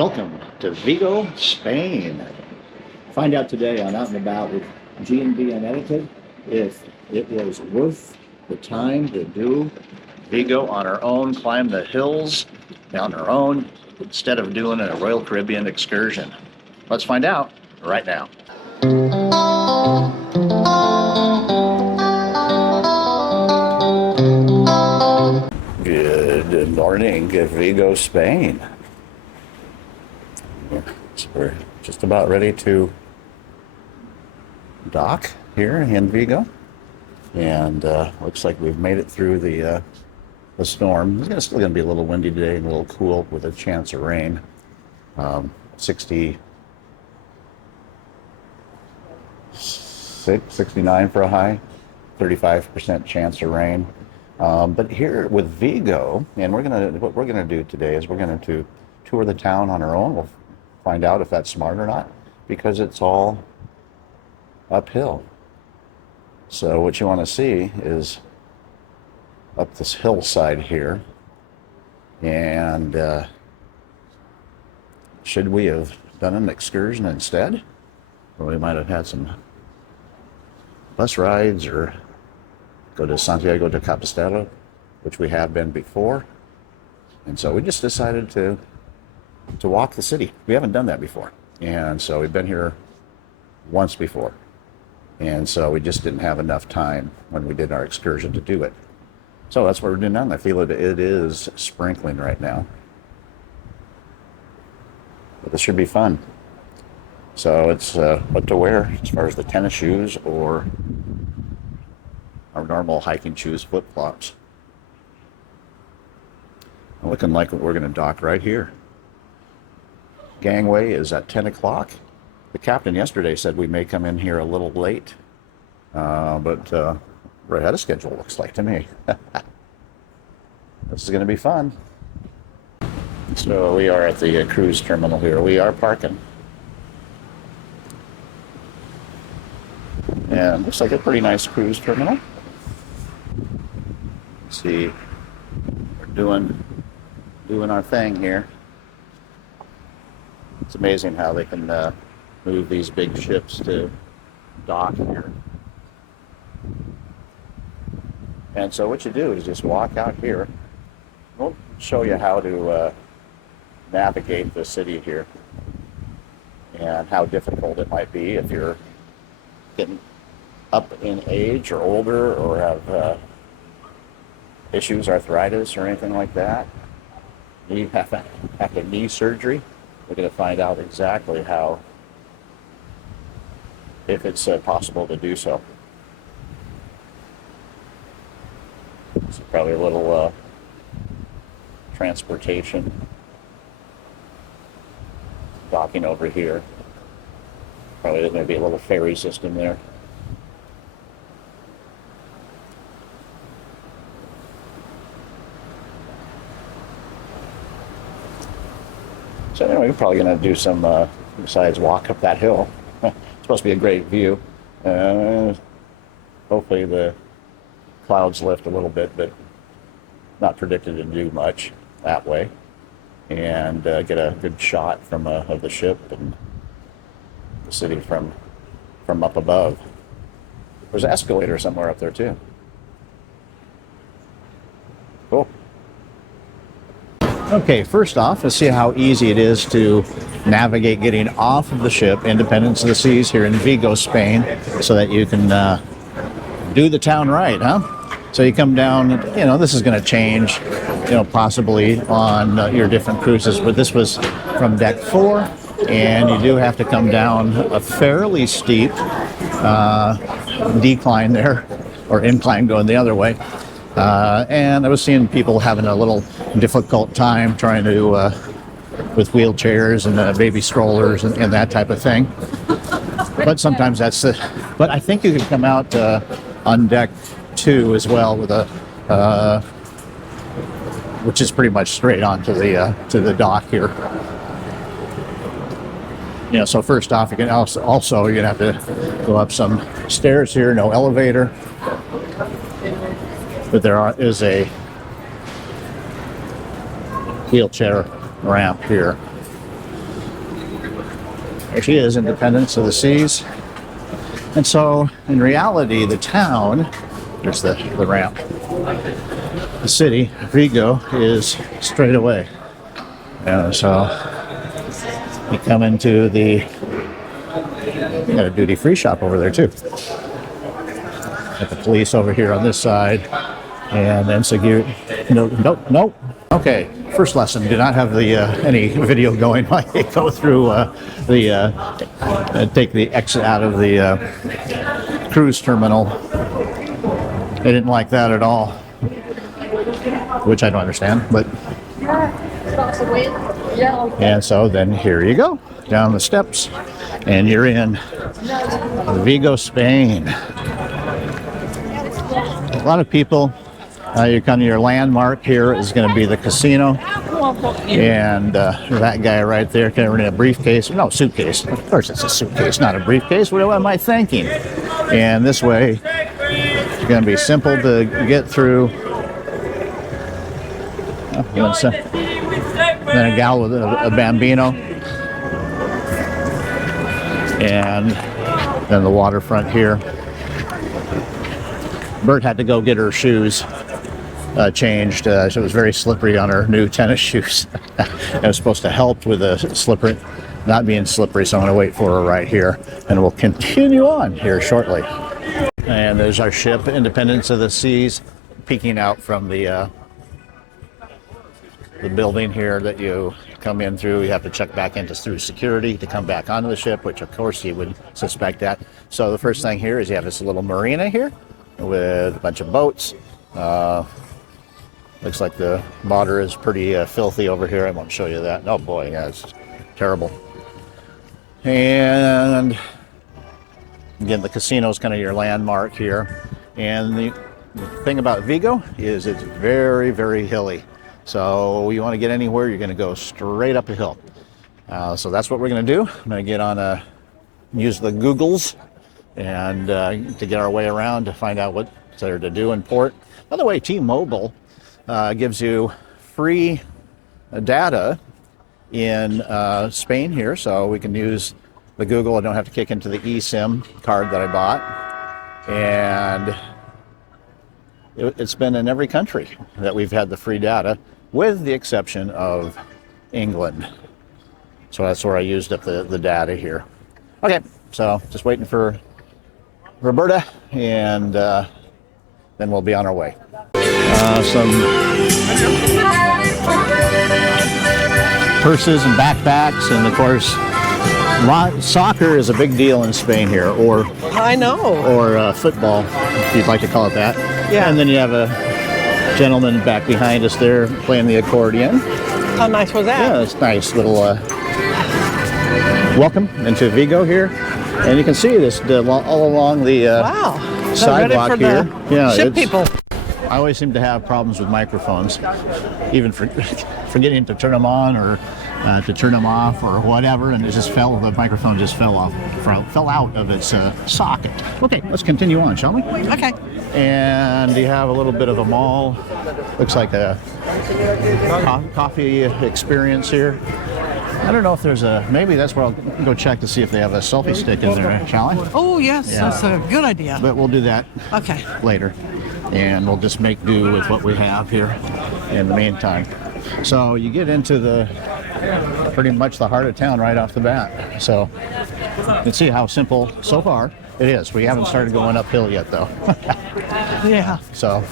Welcome to Vigo, Spain. Find out today on Out and About with G&B Unedited if it was worth the time to do Vigo on our own, climb the hills on our own, instead of doing a Royal Caribbean excursion. Let's find out right now. Good morning, Vigo, Spain. So we're just about ready to dock here in Vigo, and looks like we've made it through the storm. It's still going to be a little windy today and a little cool with a chance of rain. 69 for a high, 35% chance of rain. But here with Vigo, and what we're gonna do today is we're going to tour the town on our own. We'll find out if that's smart or not, because it's all uphill. So what you want to see is up this hillside here, and should we have done an excursion instead? Or we might have had some bus rides or go to Santiago de Compostela, which we have been before. And so we just decided to walk the city. We haven't done that before. And so we've been here once before. And so we just didn't have enough time when we did our excursion to do it. So that's what we're doing now. And I feel it is sprinkling right now. But this should be fun. So it's what to wear as far as the tennis shoes or our normal hiking shoes, flip-flops. Looking like we're going to dock right here. Gangway is at 10 o'clock. The captain yesterday said we may come in here a little late, but we're ahead of schedule, looks like to me. This is going to be fun. So we are at the cruise terminal here. We are parking. And looks like a pretty nice cruise terminal. See, we're doing our thing here. It's amazing how they can move these big ships to dock here. And so what you do is just walk out here. We'll show you how to navigate the city here and how difficult it might be if you're getting up in age or older or have issues, arthritis or anything like that. You have a knee surgery. We're going to find out exactly if it's possible to do so. It's probably a little transportation docking over here. Probably there's going to be a little ferry system there. So anyway, we're probably going to do some, besides walk up that hill. It's supposed to be a great view. Hopefully the clouds lift a little bit, but not predicted to do much that way. And get a good shot of the ship and the city from up above. There's an escalator somewhere up there too. Cool. Okay, first off, let's see how easy it is to navigate getting off of the ship, Independence of the Seas, here in Vigo, Spain, so that you can do the town right, huh? So you come down, this is going to change, possibly on your different cruises, but this was from deck 4, and you do have to come down a fairly steep decline there, or incline going the other way. And I was seeing people having a little difficult time trying to, with wheelchairs and baby strollers and that type of thing. But sometimes but I think you can come out on deck 2 as well with which is pretty much straight on to the dock here. So first off, you can also you're gonna have to go up some stairs here, no elevator. But there is a wheelchair ramp here. There she is, Independence of the Seas. And so, in reality, the town, there's the ramp, the city, Vigo, is straight away. And so, you come into you got a duty-free shop over there too. Got the police over here on this side, and then nope. Okay, first lesson: do not have any video going while you go through take the exit out of the cruise terminal. They didn't like that at all, which I don't understand, but. And so then here you go, down the steps, and you're in Vigo, Spain. A lot of people, your landmark here is going to be the casino, and that guy right there carrying a briefcase, no, suitcase. Of course it's a suitcase, not a briefcase. What am I thinking? And this way, it's going to be simple to get through. Then a gal with a bambino, and then the waterfront here. Bert had to go get her shoes changed. She was very slippery on her new tennis shoes. It was supposed to help with the slippery, not being slippery, so I'm going to wait for her right here, and we'll continue on here shortly. And there's our ship, Independence of the Seas, peeking out from the building here that you come in through. You have to check back into through security to come back onto the ship, which of course you would suspect that. So the first thing here is you have this little marina here with a bunch of boats. Looks like the water is pretty filthy over here. I won't show you that. Oh boy, yeah, it's terrible. And again, the casino is kind of your landmark here. And the thing about Vigo is it's very, very hilly. So you want to get anywhere, you're going to go straight up a hill. So that's what we're going to do. I'm going to get on use the Googles and to get our way around to find out what's there to do in port. By the way, T-Mobile gives you free data in Spain here, so we can use the Google. I don't have to kick into the eSIM card that I bought. And it's been in every country that we've had the free data, with the exception of England. So that's where I used up the data here. Okay, so just waiting for Roberta, and then we'll be on our way. Some purses and backpacks, and of course, soccer is a big deal in Spain here, or I know, or football, if you'd like to call it that. Yeah. And then you have a gentleman back behind us there playing the accordion. How nice was that? Yeah, it's nice little welcome into Vigo here, and you can see this all along the wow. sidewalk here. Yeah, ship people. I always seem to have problems with microphones, even forgetting to turn them on or to turn them off or whatever, and the microphone just fell out of its socket. Okay, let's continue on, shall we? Okay. And you have a little bit of a mall. Looks like a coffee experience here. I don't know if there's maybe that's where I'll go check to see if they have a selfie stick in there, shall I? Oh, yes, yeah. That's a good idea. But we'll do that later. And we'll just make do with what we have here in the meantime. So you get into pretty much the heart of town right off the bat. So you can see how simple so far it is. We haven't started going uphill yet, though. Yeah. So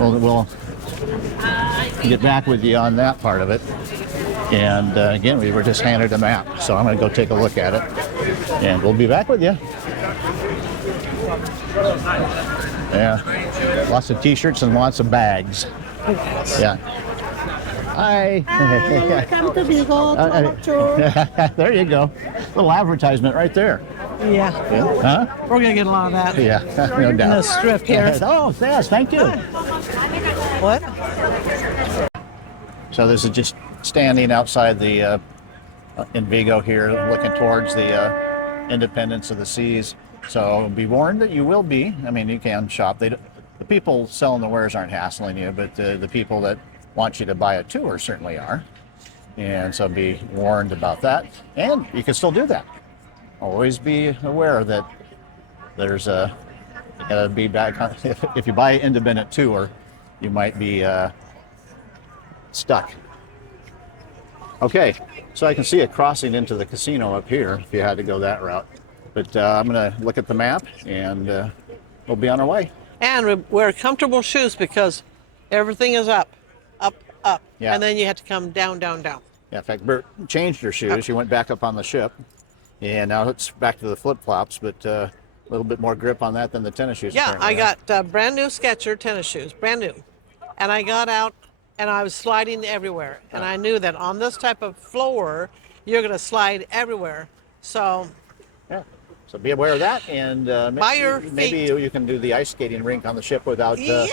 we'll get back with you on that part of it. And again, we were just handed a map, so I'm going to go take a look at it, and we'll be back with you. Yeah, lots of t-shirts and lots of bags. Yeah. Hi. Welcome to Vigo. There you go. Little advertisement right there. Yeah. Huh? We're going to get a lot of that. Yeah, no doubt. In the strip here. Oh, yes, thank you. What? So this is just standing outside the in Vigo here, looking towards the Independence of the Seas. So be warned that you will be. I mean, you can shop. The people selling the wares aren't hassling you, but the people that want you to buy a tour certainly are. And so be warned about that. And you can still do that. always be aware that there's a, you gotta be back on, if you buy an independent tour, you might be stuck. Okay, so I can see it crossing into the casino up here if you had to go that route. But I'm gonna look at the map and we'll be on our way. And wear comfortable shoes because everything is up, up, up. Yeah. And then you have to come down, down, down. Yeah, in fact, Bert changed her shoes. She went back up on the ship, and now it's back to the flip-flops, but a little bit more grip on that than the tennis shoes. Yeah, I apparently, got brand new Skechers tennis shoes, brand new. And I got out and I was sliding everywhere. And I knew that on this type of floor, you're going to slide everywhere. So yeah. So be aware of that, and By your maybe feet. you can do the ice skating rink on the ship without Yeah. you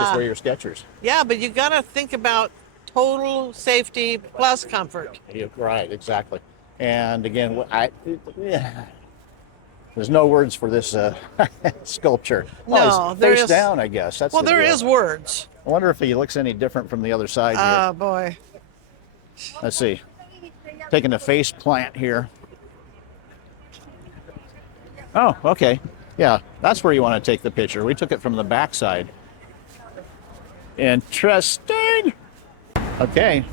just wear your Skechers. yeah, but you got to think about total safety plus comfort. Right, exactly. And again, there's no words for this sculpture. No, he's there face is- down, I guess. That's Well, the there deal. is words. I wonder if he looks any different from the other side Oh, here. boy. Let's see. Taking a face plant here. Oh, okay. Yeah, that's where you want to take the picture. We took it from the backside. Interesting. Okay,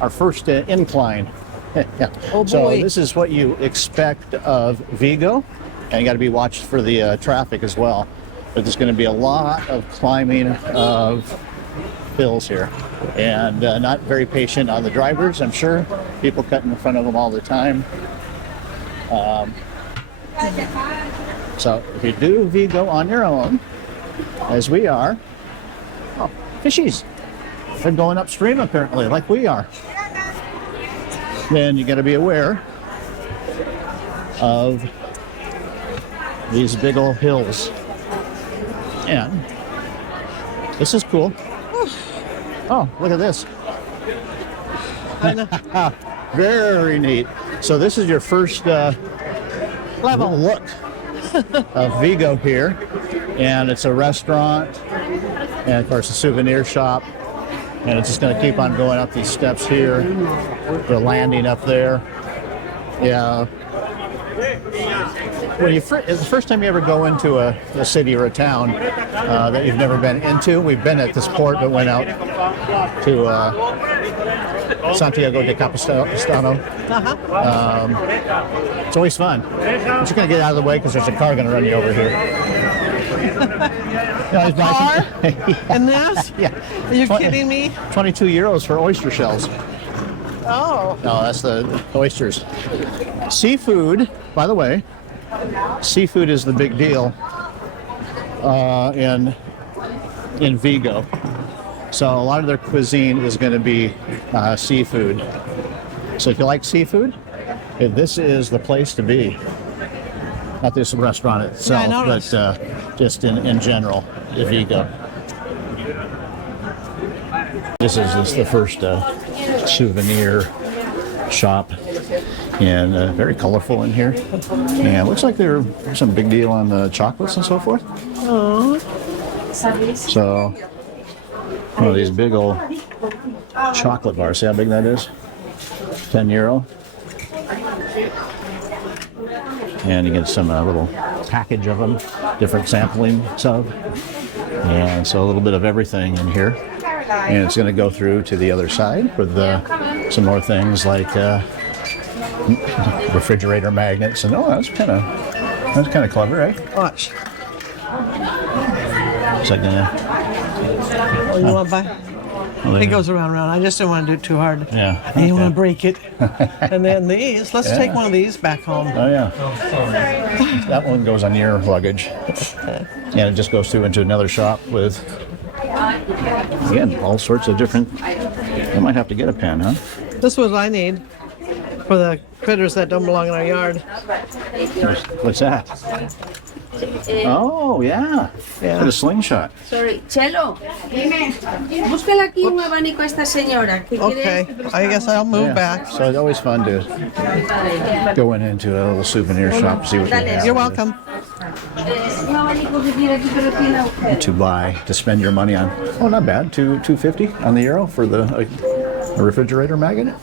our first incline. Yeah. Oh, So boy. this is what you expect of Vigo, and you got to be watched for the traffic as well. But there's going to be a lot of climbing of hills here, and not very patient on the drivers, I'm sure. People cutting in front of them all the time. So if you do Vigo on your own, as we are, oh, fishies. They're going upstream apparently, like we are. Then you got to be aware of these big old hills. And this is cool. Oh, look at this. Very neat. So this is your first level look of Vigo here. And it's a restaurant and of course a souvenir shop. And it's just going to keep on going up these steps here. The landing up there. Yeah. When it's the first time you ever go into a city or a town that you've never been into, we've been at this port, but went out to Santiago de Capistrano. It's always fun. But you're going to get out of the way because there's a car going to run you over here. A car? Yeah. And this? Yeah. Are you kidding me? 22 euros for oyster shells. Oh. No, that's the oysters. Seafood, by the way, seafood is the big deal in Vigo. So a lot of their cuisine is going to be seafood. So if you like seafood, this is the place to be. Not this restaurant itself, Yeah, I noticed. but just in general, in Vigo. This is just the first souvenir shop, and very colorful in here. And it looks like there's some big deal on the chocolates and so forth. So, one of these big old chocolate bars. See how big that is? 10 euro. And you get some little package of them, different samplings of. And so a little bit of everything in here. And it's going to go through to the other side with some more things like refrigerator magnets. And that's kind of clever, right? Watch. It's like Oh, you want to buy? It goes around and around. I just didn't want to do it too hard. Yeah. I didn't want to break it. And then these, let's take one of these back home. Oh yeah. That one goes on your luggage. And it just goes through into another shop with, again, all sorts of different. You might have to get a pen, huh? This is what I need for the critters that don't belong in our yard. What's that? Oh, yeah. Yeah. For the slingshot. Sorry, Chelo, dime, búscale aquí un abanico a esta señora. Que Okay, quiere I guess I'll move Yeah. back. So it's always fun to go into a little souvenir shop and see what you have. You're welcome. un abanico que quiere aquí, pero tiene agujero. To buy, to spend your money on. Oh, not bad. $2.50 on the euro for the a refrigerator magnet.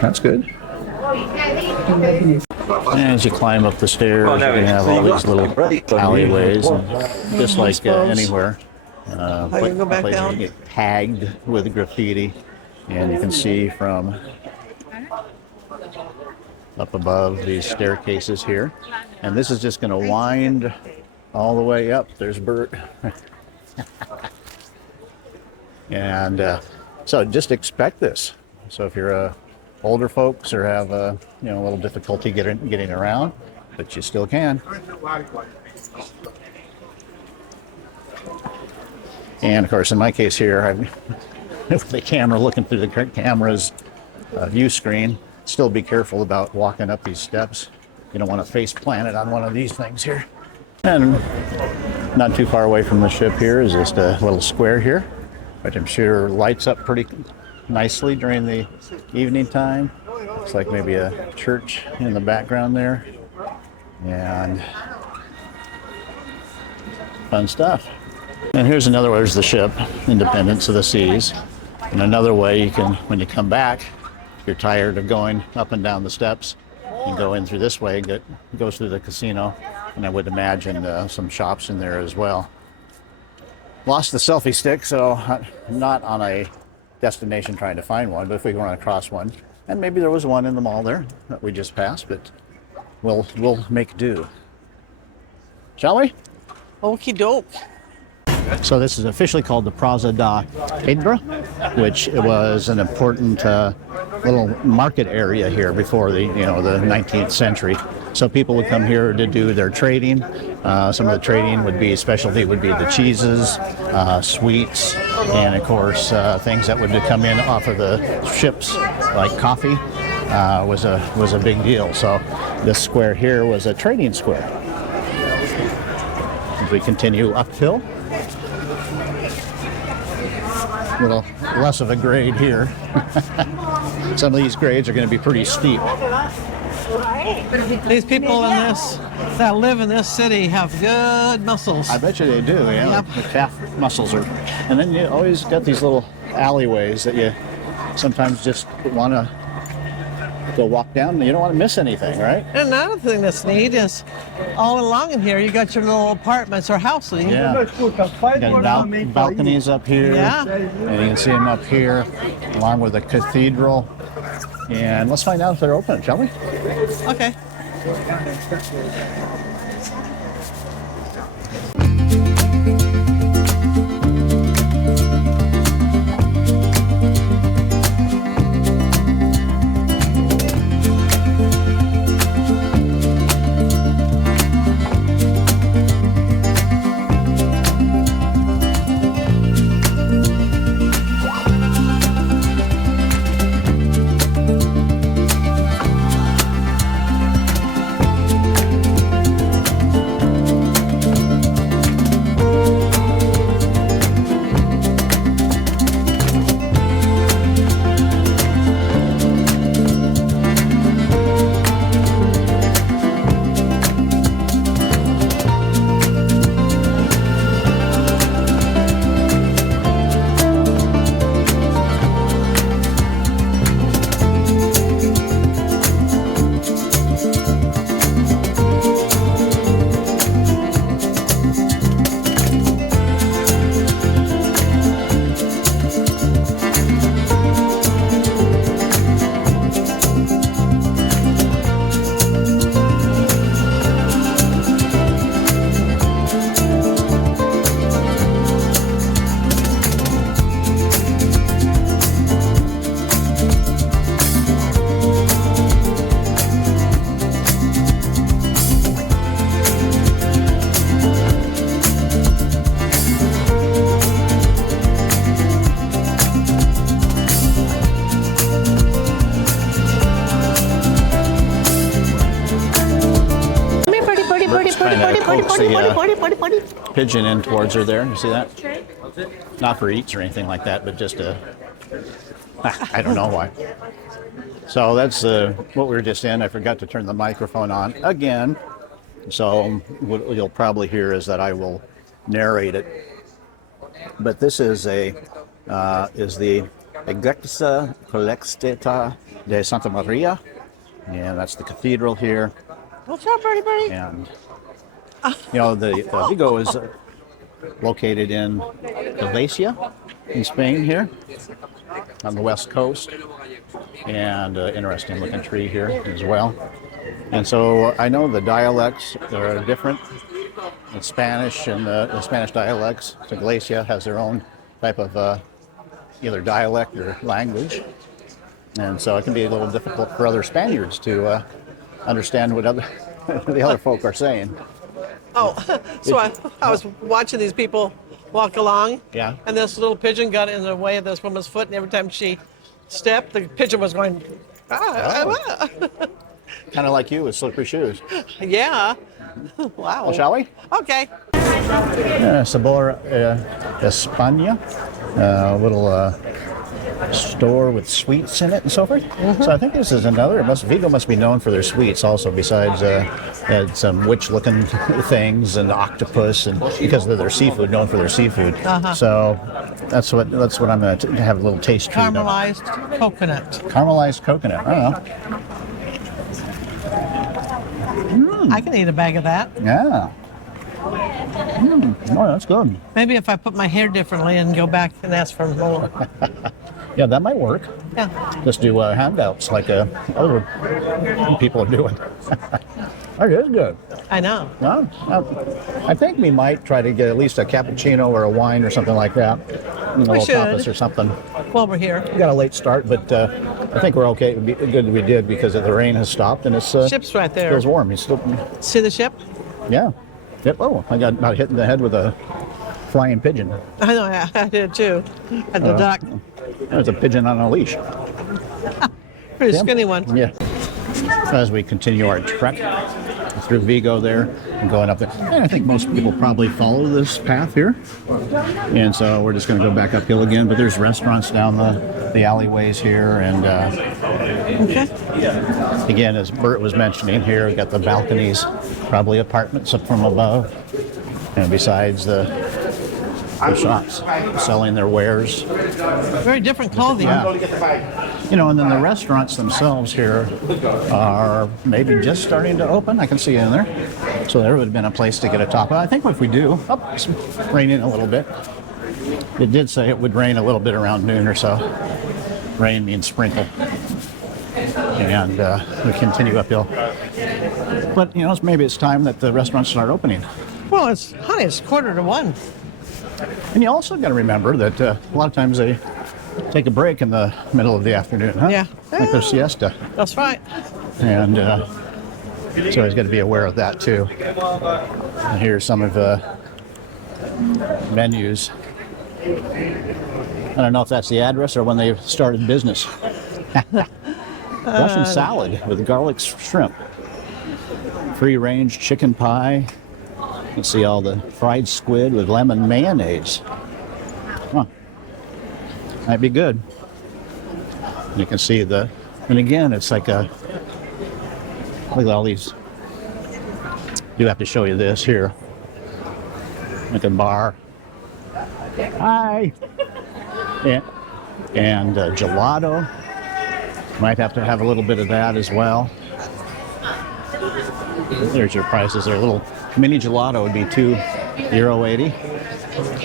That's good. And as you climb up the stairs, you're going to have all these little alleyways, and just like anywhere. How you go back Places down? you get tagged with graffiti, and you can see from up above these staircases here. And this is just going to wind all the way up. There's Bert. And so just expect this. So if you're older folks or have a little difficulty getting around, but you still can. And of course, in my case here, I'm with the camera looking through the camera's view screen. Still be careful about walking up these steps. You don't want to face plant it on one of these things here. And not too far away from the ship here is just a little square here, which I'm sure lights up pretty nicely during the evening time. Looks like maybe a church in the background there. And fun stuff. And here's another way, there's the ship, Independence of the Seas. And another way you can, when you come back, if you're tired of going up and down the steps, you can go in through this way, goes through the casino, and I would imagine some shops in there as well. Lost the selfie stick, so I'm not on a destination trying to find one, but if we run across one, and maybe there was one in the mall there that we just passed, but we'll make do. Shall we? Okie doke. So this is officially called the Praça da Pedra, which was an important little market area here before the 19th century. So people would come here to do their trading. Some of the trading would be, specialty would be the cheeses, sweets, and of course things that would come in off of the ships, like coffee, was a big deal. So this square here was a trading square. As we continue uphill, a little less of a grade here. Some of these grades are going to be pretty steep. These people that live in this city have good muscles. I bet you they do, yeah. Yep. The calf muscles are. And then you always got these little alleyways that you sometimes just want to go walk down. You don't want to miss anything, right? And another thing that's neat is all along in here you got your little apartments or houses. Yeah. You got balconies up here. Yeah. And you can see them up here, along with the cathedral. And let's find out if they're open, shall we? Okay. The pigeon in towards her there. You see that? Not for eats or anything like that, but just I don't know why. So that's what we were just in. I forgot to turn the microphone on again. So what you'll probably hear is that I will narrate it. But this is the Iglesia Colectata de Santa Maria And that's the cathedral here. What's up, Birdie Birdie? And, the Vigo is located in Galicia in Spain here on the west coast. And interesting looking tree here as well. And so I know the dialects are different in Spanish, and the Spanish dialects. So Galicia has their own type of either dialect or language. And so it can be a little difficult for other Spaniards to understand what the other folk are saying. Oh, so I was watching these people walk along. Yeah. And this little pigeon got in the way of this woman's foot, and every time she stepped, the pigeon was going, Kind of like you with slippery shoes. Yeah. Wow. Well, shall we? Okay. Sabor España, a little store with sweets in it and so forth. So I think this is another. Vigo must be known for their sweets also, besides some witch-looking things and octopus, and because of their seafood, known for their seafood. So that's what I'm going to have a little taste treat of. Caramelized coconut. Caramelized coconut. I don't know. I can eat a bag of that. Yeah. Oh, that's good. Maybe if I put my hair differently and go back and ask for more. Yeah, that might work. Yeah. Just do handouts like other people are doing. That is good. I know. Well, I think we might try to get at least a cappuccino or a wine or something like that. A little should. tapas or something. Well, we're here. We got a late start, but I think we're okay. It'd be good we did because the rain has stopped and it's Ship's right there. feels warm. It's still, See the ship? yeah. Yep. Oh, I got about hit in the head with a flying pigeon. I know, I did too. At the dock. There's a pigeon on a leash. Pretty skinny one. Yeah. As we continue our trek through Vigo there and going up there. And I think most people probably follow this path here. And so we're just going to go back uphill again. But there's restaurants down the alleyways here. And again, as Bert was mentioning here, we got the balconies, probably apartments up from above. And besides the shops selling their wares. Very different clothing. Yeah. And then the restaurants themselves here are maybe just starting to open. I can see in there. So there would have been a place to get a taco. I think if we do, it's raining a little bit. It did say it would rain a little bit around noon or so. Rain means sprinkle. And we continue uphill. But, maybe it's time that the restaurants start opening. Well, it's 1:15. And you also got to remember that a lot of times they take a break in the middle of the afternoon, huh? Yeah. Like their siesta. That's right. And so he's got to be aware of that too. And here's some of the menus. I don't know if that's the address or when they started business. Russian salad with garlic shrimp. Free-range chicken pie. Let's see all the fried squid with lemon mayonnaise. Huh. Might be good. You can see and again, it's like look at all these. Do have to show you this here. Like a bar. Hi. And gelato. Might have to have a little bit of that as well. There's your prices. They're a little mini gelato would be €2.80.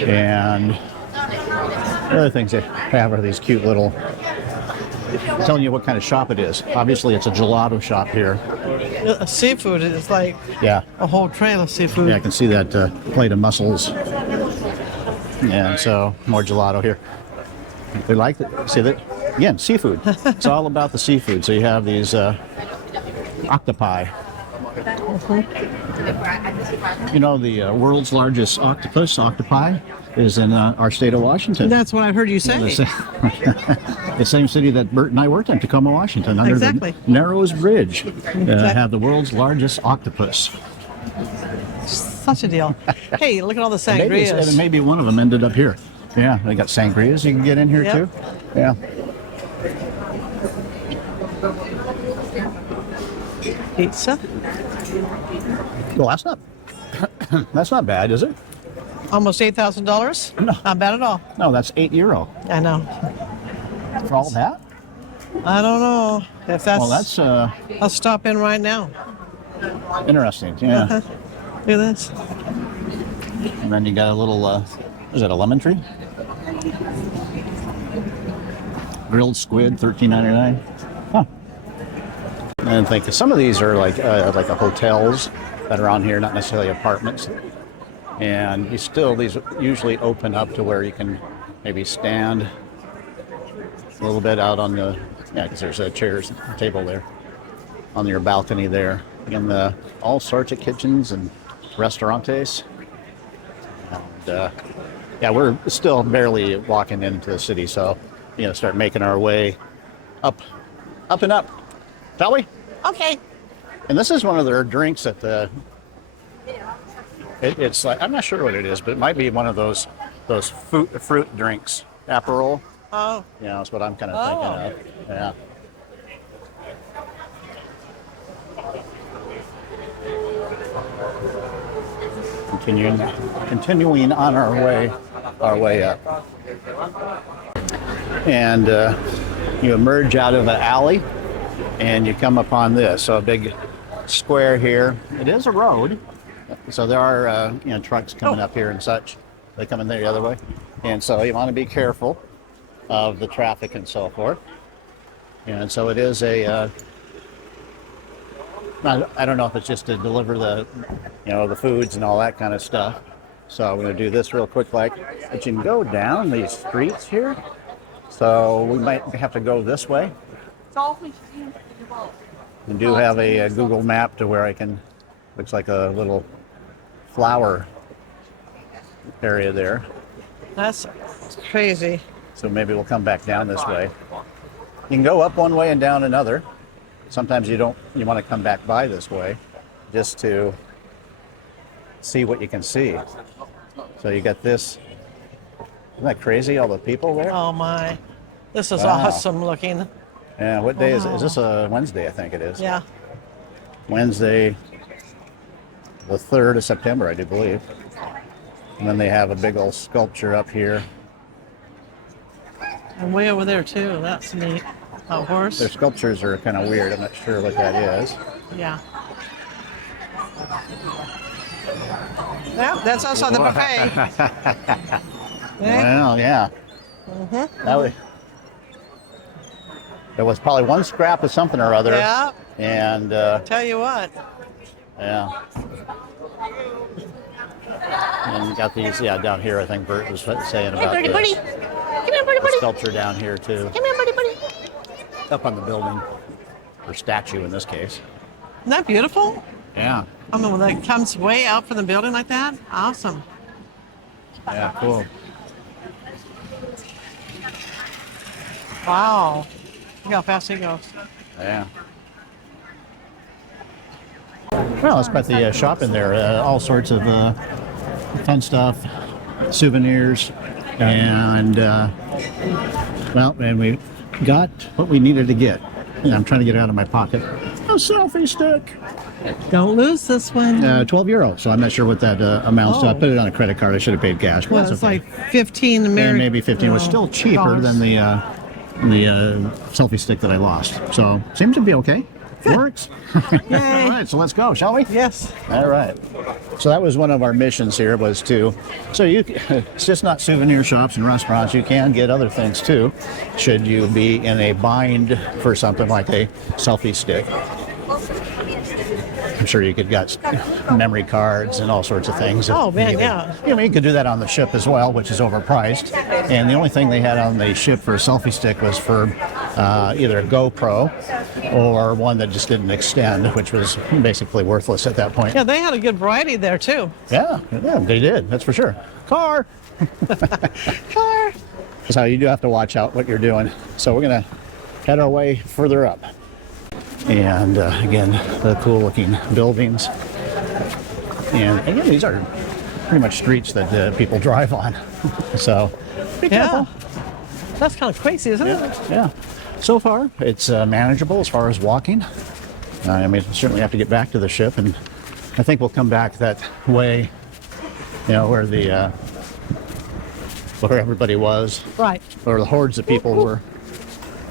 And the other things they have are these cute little, telling you what kind of shop it is. Obviously, it's a gelato shop here. Seafood is like Yeah. a whole trail of seafood. Yeah, I can see that plate of mussels. And so, more gelato here. They like it. See that? Again, seafood. It's all about the seafood. So you have these octopi. The world's largest octopi, is in our state of Washington. That's what I heard you say. The same city that Bert and I worked in, Tacoma, Washington, under Exactly. the Narrows Bridge, have the world's largest octopus. Such a deal. Hey, look at all the sangrias. And maybe one of them ended up here. Yeah, they got sangrias you can get in here Yep. too. Yeah. Pizza. Well, that's not bad, is it? Almost $8,000. No. Not bad at all. No, that's €8 I know. for all that. I don't know if that's. Well, that's I'll stop in right now. interesting. Yeah. Look at this. And then you got a little, is it a lemon tree? Grilled squid, $13.99. Huh. And I think some of these are like a hotels that are on here, not necessarily apartments. And these usually open up to where you can maybe stand a little bit out on the, yeah, because there's a chairs, table there on your balcony there. And all sorts of kitchens and restaurantes. And yeah, we're still barely walking into the city, so start making our way up and up, shall we? Okay. And this is one of their drinks at the. It's like, I'm not sure what it is, but it might be one of those fruit drinks, Aperol. Oh. Yeah, that's what I'm kind of thinking of. Yeah. Continuing on our way up. And you emerge out of an alley and you come upon this. So a big square here. It is a road. So there are trucks coming up here and such. They come in there the other way. And so you want to be careful of the traffic and so forth. And so it is a I don't know if it's just to deliver the the foods and all that kind of stuff. So I'm going to do this real quick, but you can go down these streets here. So we might have to go this way. We do have a Google map to where I can, looks like a little flower area there. That's crazy. So maybe we'll come back down this way. You can go up one way and down another. Sometimes you want to come back by this way just to see what you can see. So you got this. Isn't that crazy, all the people there? Oh my. This is Wow. awesome looking. Yeah, what day is it? Is this a Wednesday? I think it is. Yeah. Wednesday, the 3rd of September, I do believe. And then they have a big old sculpture up here. And way over there too. That's neat. A horse. Their sculptures are kind of weird. I'm not sure what that is. Yeah. Yeah, that's also the buffet. Well, yeah. Mm-hmm. There was probably one scrap of something or other. Yeah. And Tell you what. yeah. And you got these, down here. I think Bert was saying about Birdie, birdie. the Come here, birdie, birdie. sculpture down here too, Come here, birdie, birdie. up on the building, or statue in this case. Isn't that beautiful? Yeah. I mean, when that comes way out from the building like that, awesome. Yeah. Cool. Wow. Look how fast he goes. Yeah. Well, it's quite the shop in there. All sorts of fun stuff, souvenirs, and and we got what we needed to get. And I'm trying to get it out of my pocket. A selfie stick. Don't lose this one. €12. So I'm not sure what that amounts to. I Oh. put it on a credit card. I should have paid cash. But Well, that's it's okay. like 15 American. And maybe 15 was still cheaper than the selfie stick that I lost. So seems to be okay. Works. All right, so let's go, shall we? Yes. All right. So that was one of our missions here, was it's just not souvenir shops and restaurants. You can get other things too, should you be in a bind for something like a selfie stick. I'm sure you could get memory cards and all sorts of things. Oh, man, You yeah. could do that on the ship as well, which is overpriced. And the only thing they had on the ship for a selfie stick was for either a GoPro or one that just didn't extend, which was basically worthless at that point. Yeah, they had a good variety there too. Yeah, they did. That's for sure. Car. Car. So you do have to watch out what you're doing. So we're going to head our way further up. And again, the cool looking buildings. And again, these are pretty much streets that people drive on. So be careful. That's kind of crazy, isn't it? Yeah. So far, it's manageable as far as walking. I mean, certainly have to get back to the ship, and I think we'll come back that way, where where everybody was, Right. or the hordes of people were.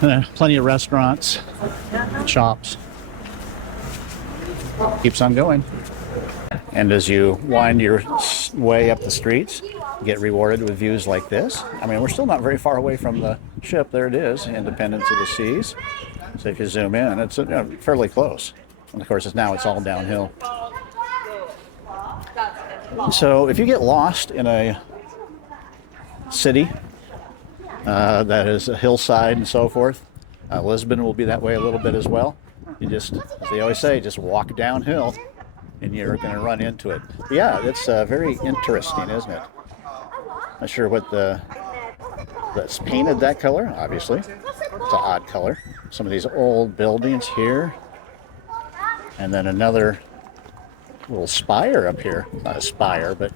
Plenty of restaurants, shops. Keeps on going. And as you wind your way up the streets, you get rewarded with views like this. I mean, we're still not very far away from the ship. There it is, Independence of the Seas. So if you zoom in, it's fairly close. And of course, it's all downhill. So if you get lost in a city that is a hillside and so forth, Lisbon will be that way a little bit as well. You just, as they always say, just walk downhill and you're going to run into it. But yeah, it's very interesting, isn't it? Not sure what that's painted that color, obviously. It's an odd color. Some of these old buildings here. And then another little spire up here. Not a spire, but...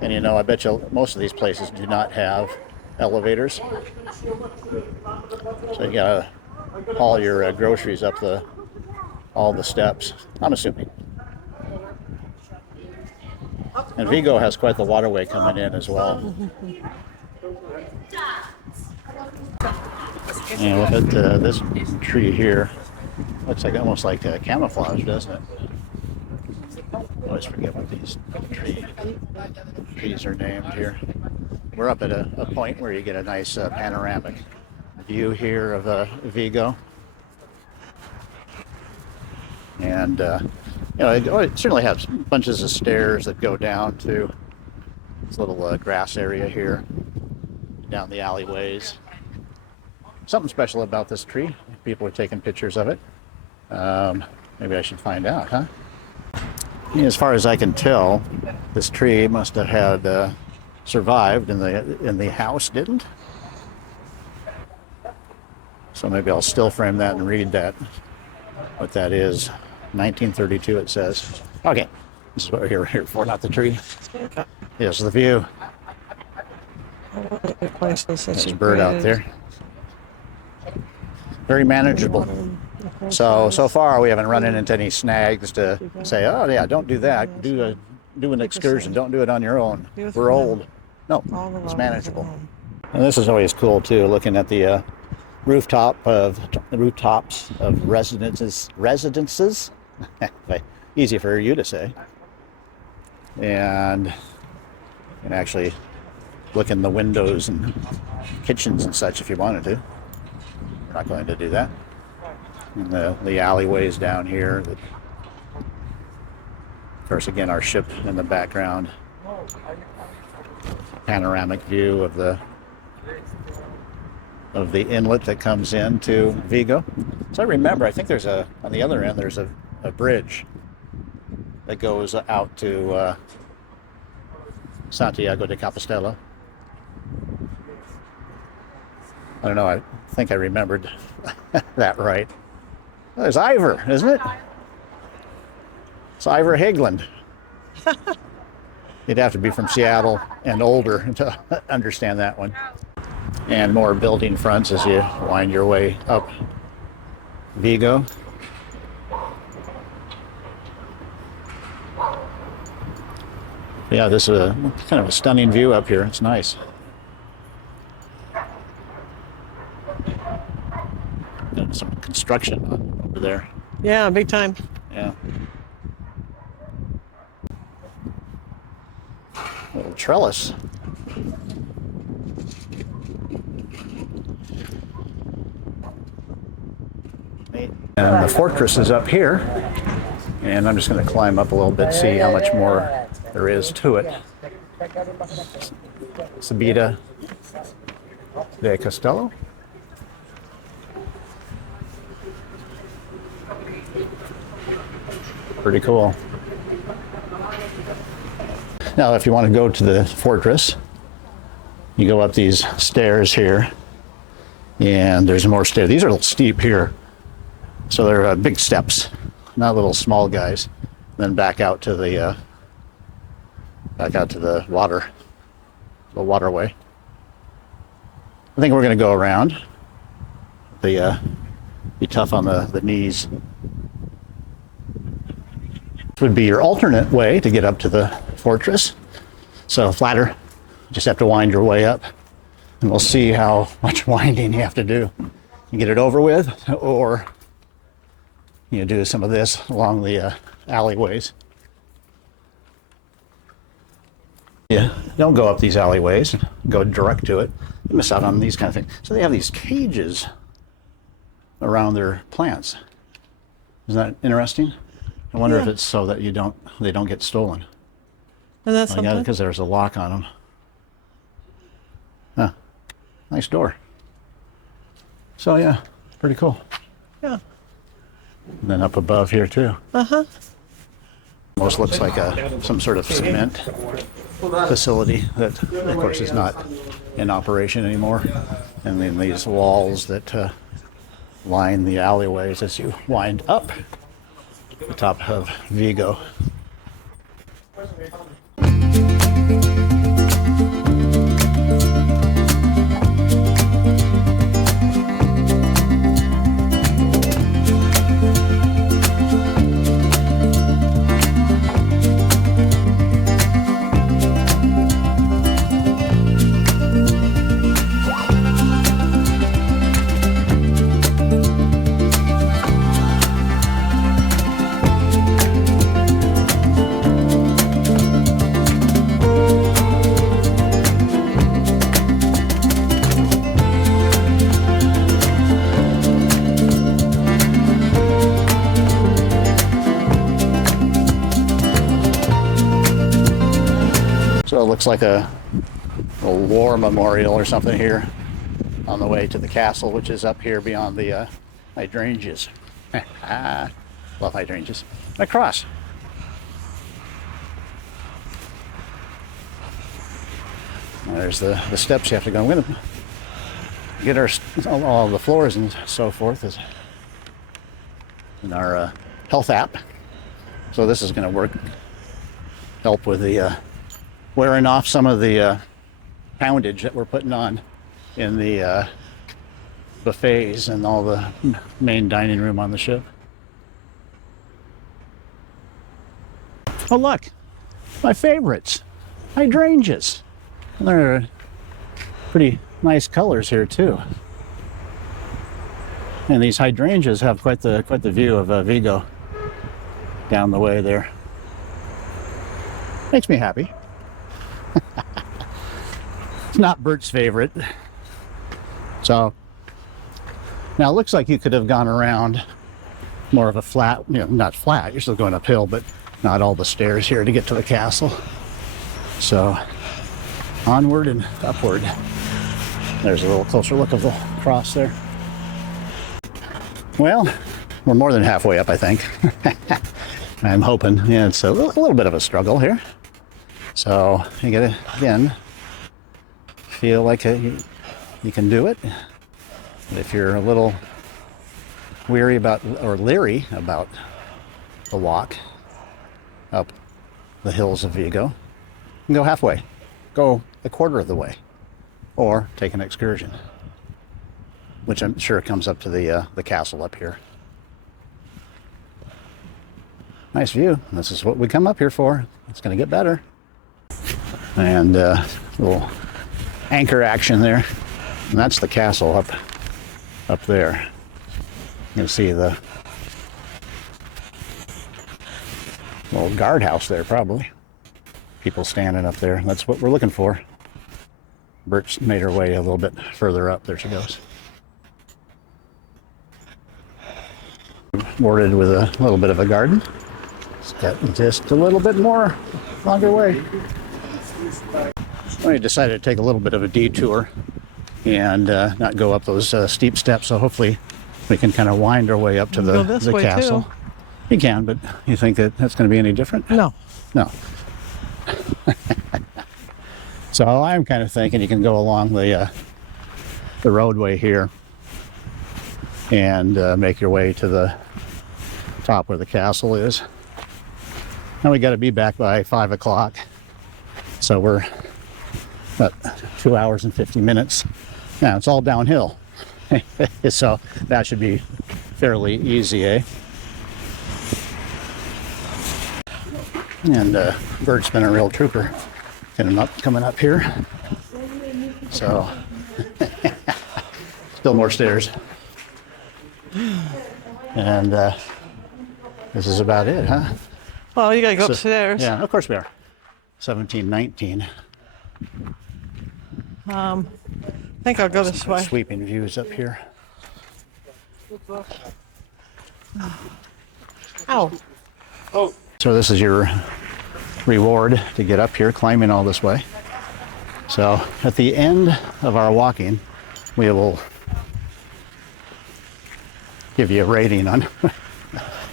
And you know, I bet you most of these places do not have elevators. So you gotta haul your groceries up all the steps, I'm assuming. And Vigo has quite the waterway coming in as well. And look at this tree here. Looks like almost like camouflage, doesn't it? I always forget what these trees are named here. We're up at a point where you get a nice panoramic view here of Vigo. And you know, it certainly has bunches of stairs that go down to this little grass area here, down the alleyways. Something special about this tree. People are taking pictures of it. Maybe I should find out, huh? As far as I can tell, this tree must have had survived, and the house didn't. So maybe I'll still frame that and read that. What that is. 1932 it says. Okay, this is what we're here for, not the tree. Yes, the view. There's a bird out there. Very manageable. So far we haven't run into any snags to say, oh yeah, don't do that. Do an excursion. Don't do it on your own. We're old. No, it's manageable. And this is always cool too, looking at the rooftops of residences. Easy for you to say. And you can actually look in the windows and kitchens and such if you wanted to. We're not going to do that. And the alleyways down here. Of course, again, our ship in the background. Panoramic view of the inlet that comes into Vigo. So I remember, I think there's on the other end, there's a bridge that goes out to Santiago de Compostela. I don't know, I think I remembered that right. There's Ivor, isn't it? It's Ivor Haglund. You'd have to be from Seattle and older to understand that one. And more building fronts as you wind your way up Vigo. Yeah, this is a kind of a stunning view up here. It's nice. And some construction over there. Yeah, big time. Yeah. Little trellis. And the fortress is up here. And I'm just going to climb up a little bit, see how much more there is to it. Subida de Castello. Pretty cool. Now, if you want to go to the fortress, you go up these stairs here, and there's more stairs. These are a little steep here, so they're big steps, not little small guys. Then back out to the waterway. I think we're going to go around. Be tough on the knees. This would be your alternate way to get up to the fortress. So flatter, just have to wind your way up. And we'll see how much winding you have to do and get it over with, or you do some of this along the alleyways. Yeah, don't go up these alleyways, go direct to it. You miss out on these kind of things. So they have these cages around their plants. Isn't that interesting? I wonder if it's so that they don't get stolen. And that's something. Because there's a lock on them. Huh. Nice door. So yeah, pretty cool. Yeah. And then up above here too. Uh-huh. Almost looks like some sort of cement facility that, of course, is not in operation anymore. And then these walls that line the alleyways as you wind up the top of Vigo. So it looks like a war memorial or something here on the way to the castle, which is up here beyond the hydrangeas. Love hydrangeas. A cross. There's the steps you have to go. I'm going to get all the floors and so forth is in our health app. So this is going to help with the wearing off some of the poundage that we're putting on in the buffets and all the main dining room on the ship. Oh look, my favorites, hydrangeas. And they're pretty nice colors here too. And these hydrangeas have quite the view of Vigo down the way there. Makes me happy. It's not Bert's favorite. So now it looks like you could have gone around more of a flat, not flat, you're still going uphill, but not all the stairs here to get to the castle. So onward and upward. There's a little closer look of the cross there. Well, we're more than halfway up, I think. I'm hoping. Yeah, it's a little bit of a struggle here. So you gotta, again, feel like you can do it. But if you're a little leery about the walk up the hills of Vigo, you can go halfway. Go a quarter of the way. Or take an excursion, which I'm sure comes up to the castle up here. Nice view. This is what we come up here for. It's going to get better. And little anchor action there. And that's the castle up there. You can see the little guardhouse there, probably. People standing up there. That's what we're looking for. Bert's made her way a little bit further up. There she goes. Boarded with a little bit of a garden. It's got just a little bit more longer way. We decided to take a little bit of a detour and not go up those steep steps. So hopefully we can kind of wind our way up to the castle. Too. You can, but you think that that's going to be any different? No. No. So I'm kind of thinking you can go along the roadway here and make your way to the top where the castle is. And we got to be back by 5 o'clock. So we're about 2 hours and 50 minutes. Now it's all downhill. So that should be fairly easy, eh? And Bert's been a real trooper coming up here. So Still more stairs. And this is about it, huh? Well, you gotta go So- upstairs. Yeah, of course we are. 1719. I think I'll go this way. Sweeping views up here. Ow. So this is your reward to get up here, climbing all this way. So at the end of our walking, we will give you a rating on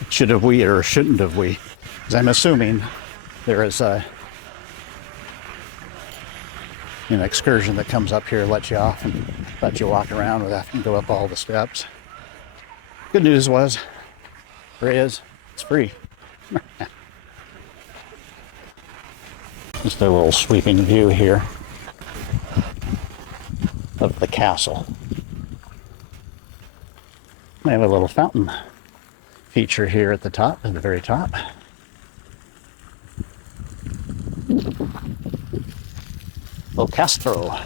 should have we or shouldn't have we. Because I'm assuming there is an excursion that comes up here, lets you off and lets you walk around without having to go up all the steps. Good news was, or is, it's free. Just a little sweeping view here of the castle. I have a little fountain feature here at the top, at the very top. El Castro.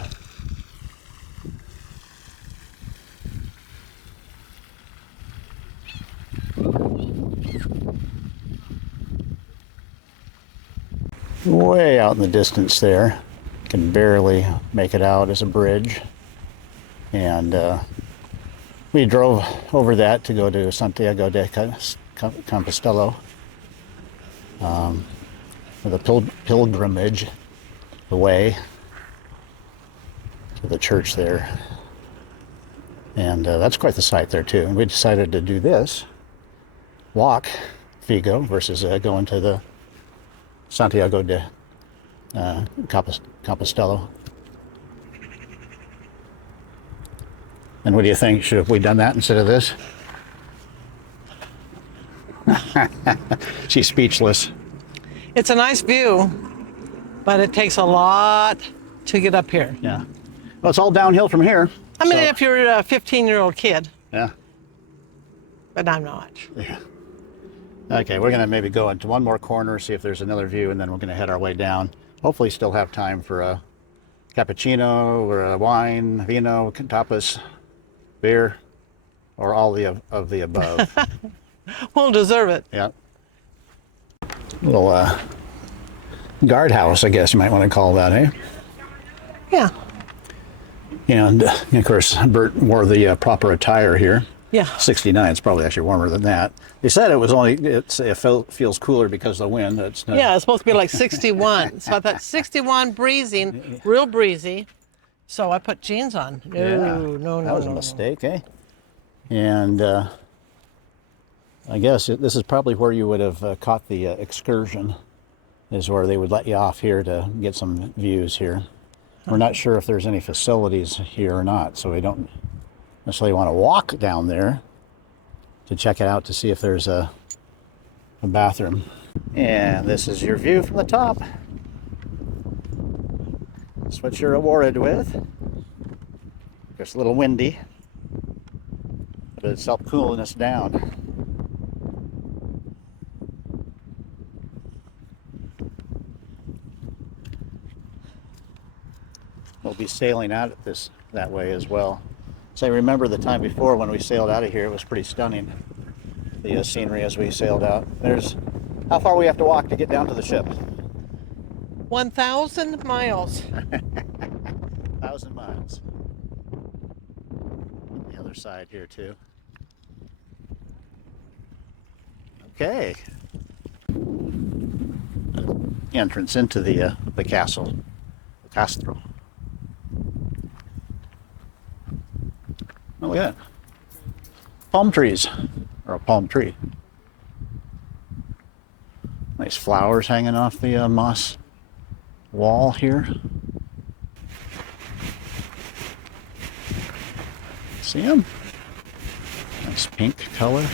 Way out in the distance there, can barely make it out as a bridge. And we drove over that to go to Santiago de Compostela for the pilgrimage, the way to the church there. And that's quite the sight there too. And we decided to do this, walk Vigo versus going to the Santiago de Compostela. And what do you think? Should have we done that instead of this? She's speechless. It's a nice view, but it takes a lot to get up here. Yeah. Well, it's all downhill from here. I mean, so- if you're a 15-year-old kid, Yeah. but I'm not. Yeah. Okay, we're going to maybe go into one more corner, see if there's another view, and then we're going to head our way down. Hopefully still have time for a cappuccino or a wine, vino, tapas, beer, or all of the above. We'll deserve it. Yeah. Little guardhouse, I guess you might want to call that, eh? Yeah. And of course, Bert wore the proper attire here. Yeah. 69. It's probably actually warmer than that. They said it was only. It feels cooler because of the wind. It's not, Yeah, it's supposed to be like 61. So I thought 61 breezing, real breezy. So I put jeans on. No, Yeah, no, that was no. a mistake, eh? And I guess this is probably where you would have caught the excursion, is where they would let you off here to get some views here. We're not sure if there's any facilities here or not, so we don't necessarily want to walk down there to check it out to see if there's a bathroom. And this is your view from the top. That's what you're awarded with. It's a little windy, but it's helped cooling us down. We'll be sailing out at that way as well. So I remember the time before when we sailed out of here, it was pretty stunning. The scenery as we sailed out. There's how far we have to walk to get down to the ship. 1,000 miles. 1,000 miles. The other side here too. Okay. Entrance into the castle, the Castro. Oh, look at that. Palm trees, or a palm tree. Nice flowers hanging off the moss wall here. See them? Nice pink color.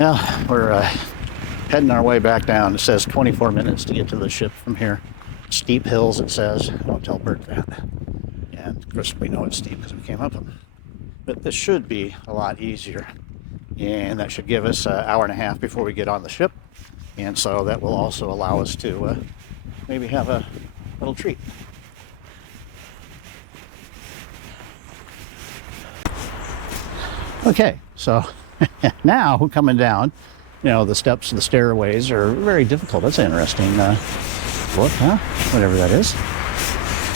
Now we're heading our way back down. It says 24 minutes to get to the ship from here. Steep hills, it says. Don't tell Bert that. And of course we know it's steep because we came up them. But this should be a lot easier. And that should give us an hour and a half before we get on the ship. And so that will also allow us to maybe have a little treat. Okay, so now coming down, you know, the steps, the stairways are very difficult. That's an interesting look, huh? Whatever that is.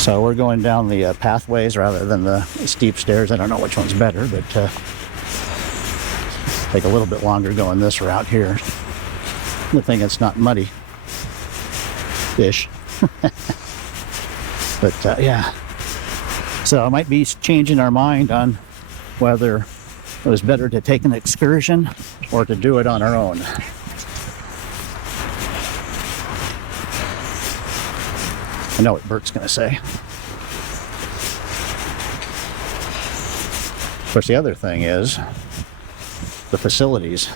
So we're going down the pathways rather than the steep stairs. I don't know which one's better, but take a little bit longer going this route here. The thing it's not muddy ish. But yeah, so I might be changing our mind on whether it was better to take an excursion or to do it on our own. I know what Bert's going to say. Of course, the other thing is the facilities.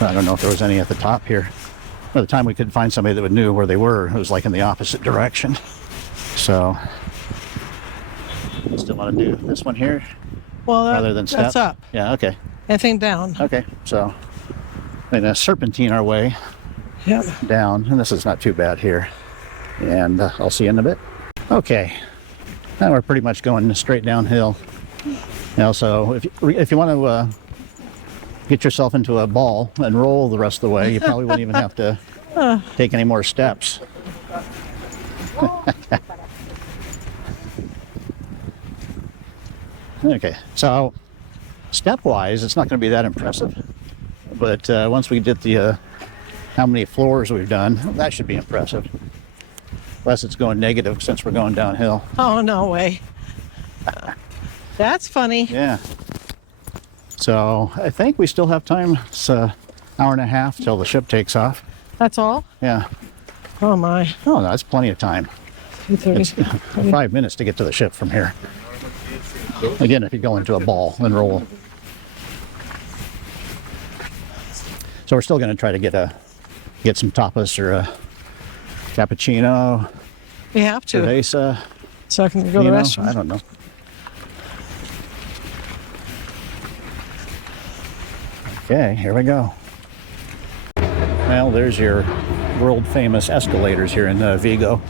I don't know if there was any at the top here. By the time we could find somebody that would knew where they were, it was like in the opposite direction. So, still want to do this one here Well, rather than step? that's up. Yeah, okay. I think down. Okay, so we're going to serpentine our way Yep. down, and this is not too bad here. And I'll see you in a bit. Okay, now we're pretty much going straight downhill. Now, so if you want to get yourself into a ball and roll the rest of the way, you probably wouldn't even have to take any more steps. Okay, so step-wise, it's not going to be that impressive. But once we get the how many floors we've done, that should be impressive. Unless it's going negative since we're going downhill. Oh, no way. That's funny. Yeah. So I think we still have time. It's an hour and a half till the ship takes off. That's all? Yeah. Oh, my. Oh, no, that's plenty of time. 2:30. It's 5 minutes to get to the ship from here. Again, if you go into a ball and roll. So we're still going to try to get some tapas or a cappuccino, We have to. cerveza, So I can go to the vino, restroom. I don't know. Okay, here we go. Well, there's your world famous escalators here in Vigo.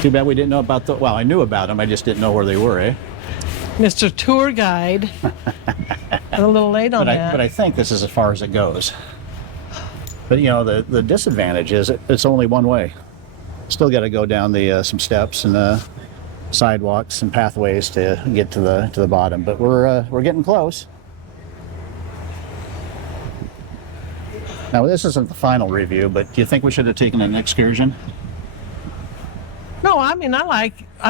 Too bad we didn't know about the, well, I knew about them, I just didn't know where they were, eh? Mr. Tour Guide. I'm a little late on that. But I think this is as far as it goes. But you know, the disadvantage is it's only one way. Still got to go down the some steps and sidewalks and pathways to get to the bottom. But we're getting close. Now this isn't the final review, but do you think we should have taken an excursion? No, I mean, I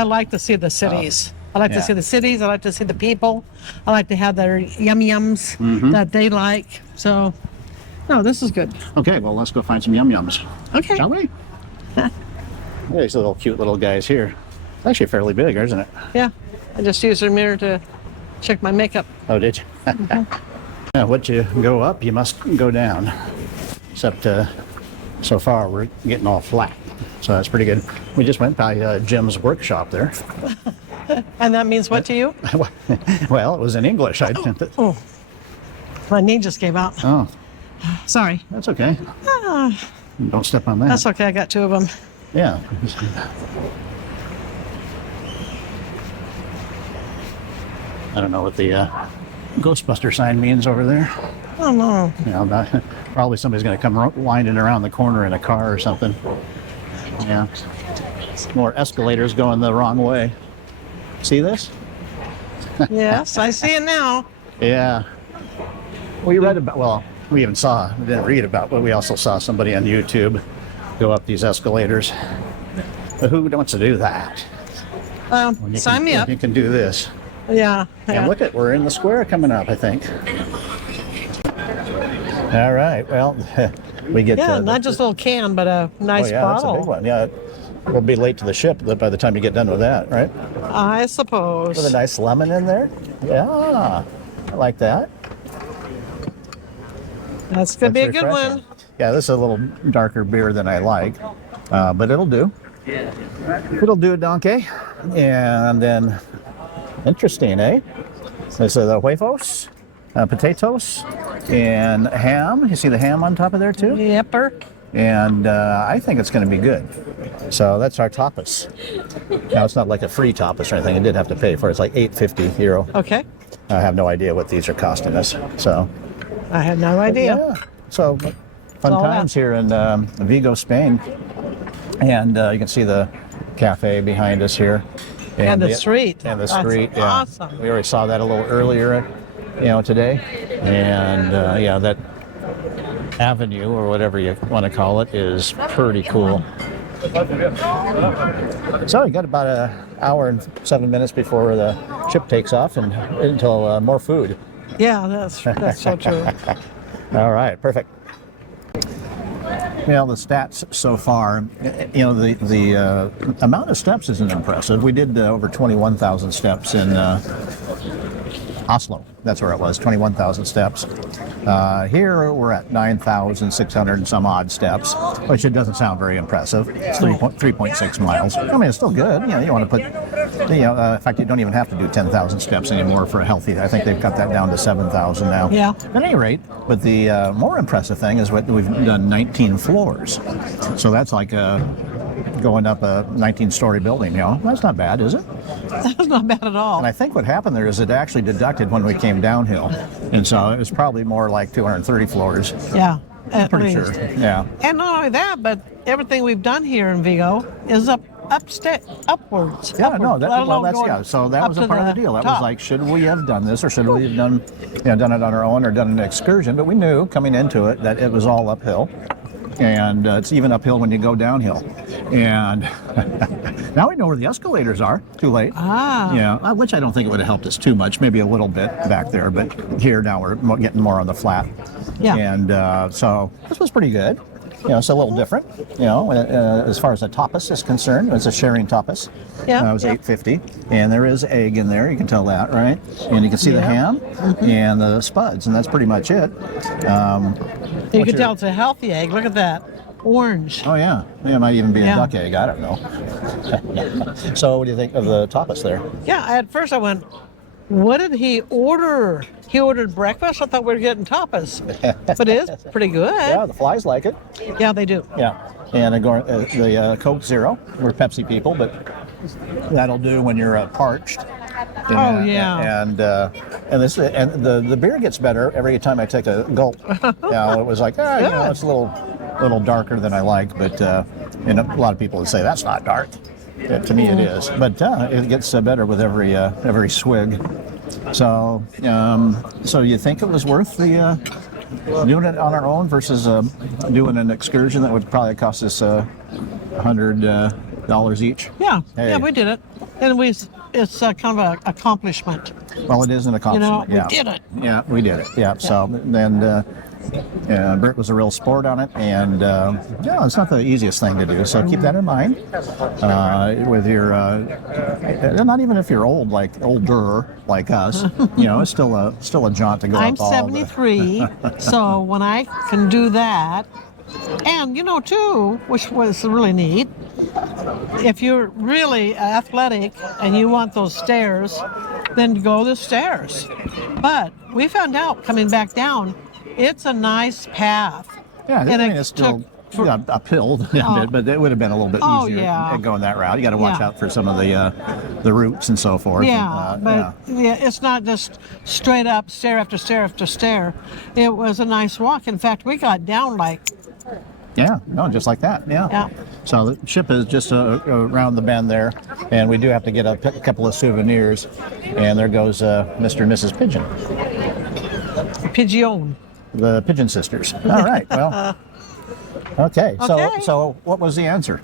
like to see the cities. I like yeah. to see the cities. I like to see the people. I like to have their yums that they like. So, no, this is good. Okay, well let's go find some yum yums. Okay. Shall we? These little cute little guys here. It's actually fairly big, isn't it? Yeah. I just used a mirror to check my makeup. Oh, did you? Yeah, what you go up, you must go down. Except so far we're getting all flat. So that's pretty good. We just went by Jim's workshop there. And that means what to you? Well, it was in English. Oh, my knee just gave out. Oh, Sorry. that's okay. Don't step on that. That's okay. I got two of them. Yeah. I don't know what the Ghostbuster sign means over there. Oh, no. You know, probably somebody's going to come winding around the corner in a car or something. Yeah. More escalators going the wrong way. See this? Yes, I see it now. Yeah. We read about, well, we even saw, we didn't read about, but we also saw somebody on YouTube go up these escalators. But who wants to do that? You Sign can, me up. You can do this. Yeah. And look we're in the square coming up, I think. All right, well, we get Yeah, not just a little can, but a nice yeah, bottle. that's a big one. Yeah, we'll be late to the ship by the time you get done with that, right? I suppose. With a nice lemon in there. Yeah, I like that. That's going to be a That's good refreshing. one. Yeah, this is a little darker beer than I like, but it'll do. It'll do, donkey. And then, interesting, eh? This is the huevos. potatoes and ham. You see the ham on top of there too? Yepper. And I think it's going to be good. So that's our tapas. Now it's not like a free tapas or anything. I did have to pay for it. It's like €8.50. Okay. I have no idea what these are costing us. So I had no idea. yeah. So fun all times here in Vigo, Spain. And you can see the cafe behind us here. And the street. And the That's street. Yeah. awesome. We already saw that a little earlier, today. And yeah, that avenue or whatever you want to call it is pretty cool. So you got about an hour and 7 minutes before the ship takes off and until more food. Yeah, that's so true. All right, perfect. The stats so far, the amount of steps isn't impressive. We did over 21,000 steps in Oslo. That's where it was, 21,000 steps. Here we're at 9,600 and some odd steps, which it doesn't sound very impressive. It's 3.6 miles. I mean, it's still good. You want to put, in fact, you don't even have to do 10,000 steps anymore for a healthy. I think they've cut that down to 7,000 now. Yeah. At any rate, but the more impressive thing is what we've done 19 floors. So that's like going up a 19-story building. That's not bad, is it? That's not bad at all. And I think what happened there is it actually deducted when we came downhill. And so it was probably more like 230 floors. Yeah. Pretty sure. Yeah. And not only that, but everything we've done here in Vigo is upwards. Yeah, upward, no, let alone that's, going yeah. So that up was a to part of the deal. That top. was like, should we have done this or should we have done it on our own or done an excursion? But we knew coming into it that it was all uphill. And it's even uphill when you go downhill. And now we know where the escalators are. Too late. Yeah, which I don't think it would have helped us too much. Maybe a little bit back there, but here now we're getting more on the flat. Yeah. And so this was pretty good. It's a little different. As far as the tapas is concerned, it's a sharing tapas. Yeah. It was $8.50, and there is egg in there. You can tell that, right? And you can see the ham and the spuds, and that's pretty much it. You can tell it's a healthy egg. Look at that. Orange. Oh, yeah. It might even be a Yeah. duck egg. I don't know. So what do you think of the tapas there? Yeah, at first I went, what did he order? He ordered breakfast? I thought we were getting tapas. But it is pretty good. Yeah, the flies like it. Yeah, they do. Yeah. And the Coke Zero. We're Pepsi people, but that'll do when you're parched. Oh, yeah. And the beer gets better every time I take a gulp. It was like, it's a little darker than I like, but and a lot of people would say that's not dark. To me, it is, but it gets better with every swig. So, so you think it was worth the doing it on our own versus doing an excursion that would probably cost us $100 each? Yeah, Hey. yeah, we did it, and it's kind of an accomplishment. Well, it is an accomplishment. We did it. Yeah, we did it. Yeah. So then. Bert was a real sport on it, and it's not the easiest thing to do. So keep that in mind with your. Not even if you're older like us, it's still a jaunt to go. I'm up all 73, so when I can do that, and too, which was really neat, if you're really athletic and you want those stairs, then go the stairs. But we found out coming back down, it's a nice path. Yeah, And it's still uphill, but it would have been a little bit easier going that route. You got to watch out for some of the roots and so forth. Yeah, it's not just straight up stair after stair after stair. It was a nice walk. In fact, we got down just like that. Yeah. So the ship is just around the bend there, and we do have to get a couple of souvenirs. And there goes Mr. and Mrs. Pigeon. Pigeon. The Pigeon Sisters. All right. Well. Okay. So what was the answer?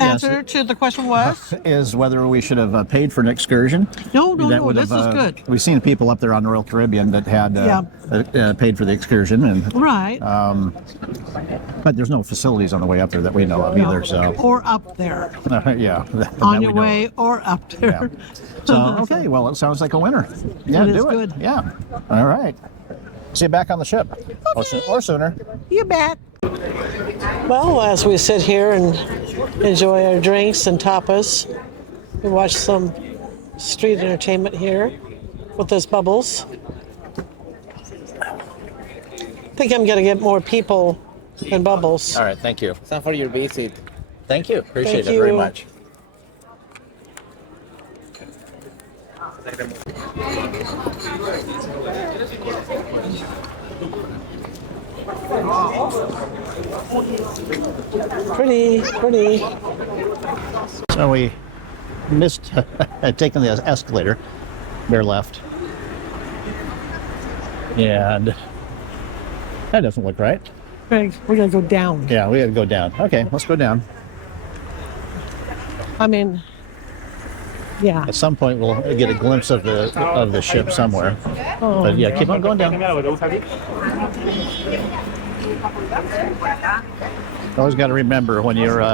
Answer to the question was? Is whether we should have paid for an excursion. No, this is good. We've seen people up there on the Royal Caribbean that had paid for the excursion, and right. But there's no facilities on the way up there that we know of either. So or up there. Yeah. On your way or up there. Yeah. So okay, well it sounds like a winner. Yeah, it is do it. Good. Yeah. All right. See you back on the ship, or sooner. You bet. Well, as we sit here and enjoy our drinks and tapas, we watch some street entertainment here with those bubbles. think I'm gonna get more people than Bubbles. All right, thank you. Thanks for your visit. Thank you. Appreciate Thank it very you. much. Pretty, pretty. So we missed taking the escalator. Bear left. And that doesn't look right. Greg, we're gonna go down. Yeah, we had to go down. Okay, let's go down. I mean, yeah. At some point, we'll get a glimpse of the ship somewhere. Oh. But yeah, keep on going down. Always got to remember when you're in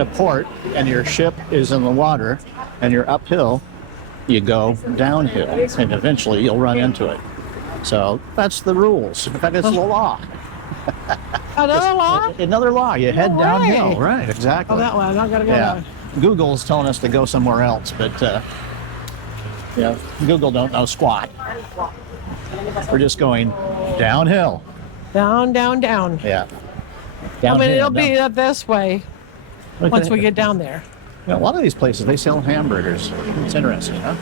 a port and your ship is in the water and you're uphill, you go downhill and eventually you'll run into it. So that's the rules. In fact, it's the law. Another law? Another law. You head No downhill. way. Right, exactly. Oh, that way. I'm not gonna go Yeah. down. Google's telling us to go somewhere else, but yeah, Google don't know squat. We're just going downhill. Down, down, down. Yeah. I mean, it'll Downhill, be up this way once we get down there. A lot of these places, they sell hamburgers. It's interesting, huh?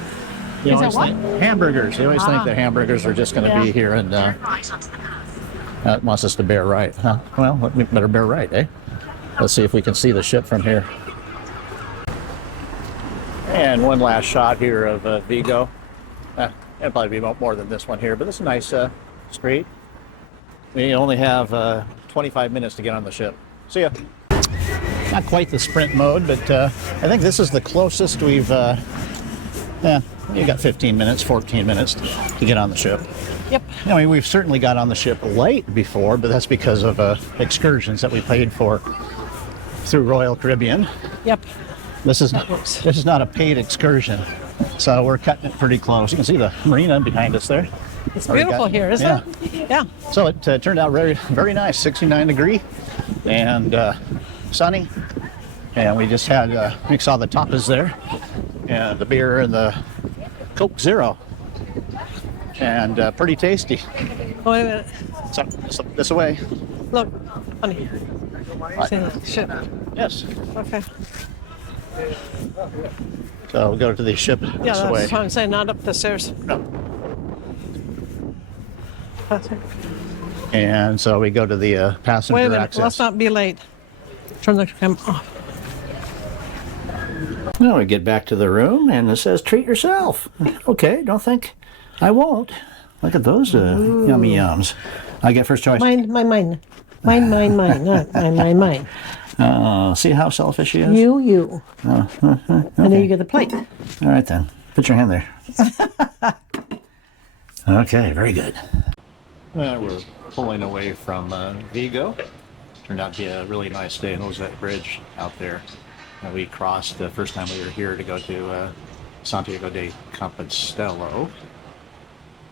You Is always that what? think hamburgers. You always think that hamburgers are just going to be here and it wants us to bear right, huh? Well, we better bear right, eh? Let's see if we can see the ship from here. And one last shot here of Vigo. It'll probably be more than this one here, but this is a nice street. We only have 25 minutes to get on the ship. See ya. Not quite the sprint mode, but I think this is the closest we've, you got 15 minutes, 14 minutes to get on the ship. Yep. I mean, we've certainly got on the ship late before, but that's because of excursions that we paid for through Royal Caribbean. Yep. This is works. not a paid excursion, so we're cutting it pretty close. You can see the marina behind us there. It's Already beautiful got- here, isn't yeah. it? Yeah. So it turned out very, very nice, 69 degree and sunny. And we just had, we saw the tapas there and the beer and the Coke Zero. And pretty tasty. Oh, wait a minute. So this way. Look, honey. See that ship. Yes. Okay. So we'll go to the ship Yeah, this way. that's what I'm saying. Not up the stairs. No. That's it. And so we go to the passenger Wait a minute. access. Let's not be late. Turn the camera off. Well, we get back to the room and it says treat yourself. Okay, don't think I won't. Look at those yummy yums. I get first choice. Mine. Not mine. See how selfish she is? You. And then you get the plate. All right then. Put your hand there. Okay, very good. We're pulling away from Vigo. Turned out to be a really nice day. And there's that bridge out there. We crossed the first time we were here to go to Santiago de Compostela.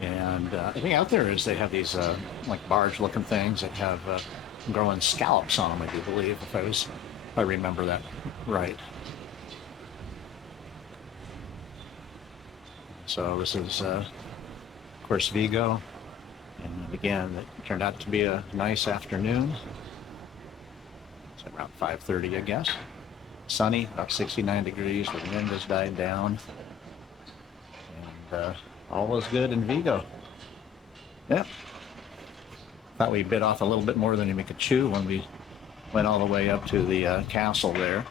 And I think out there is they have these like barge-looking things that have growing scallops on them, I do believe, if I remember that right. So this is, of course, Vigo. And again, it turned out to be a nice afternoon. It's around 5:30, I guess. Sunny, about 69 degrees. The wind has died down. And all was good in Vigo. Yep. Thought we bit off a little bit more than we could chew when we went all the way up to the castle there.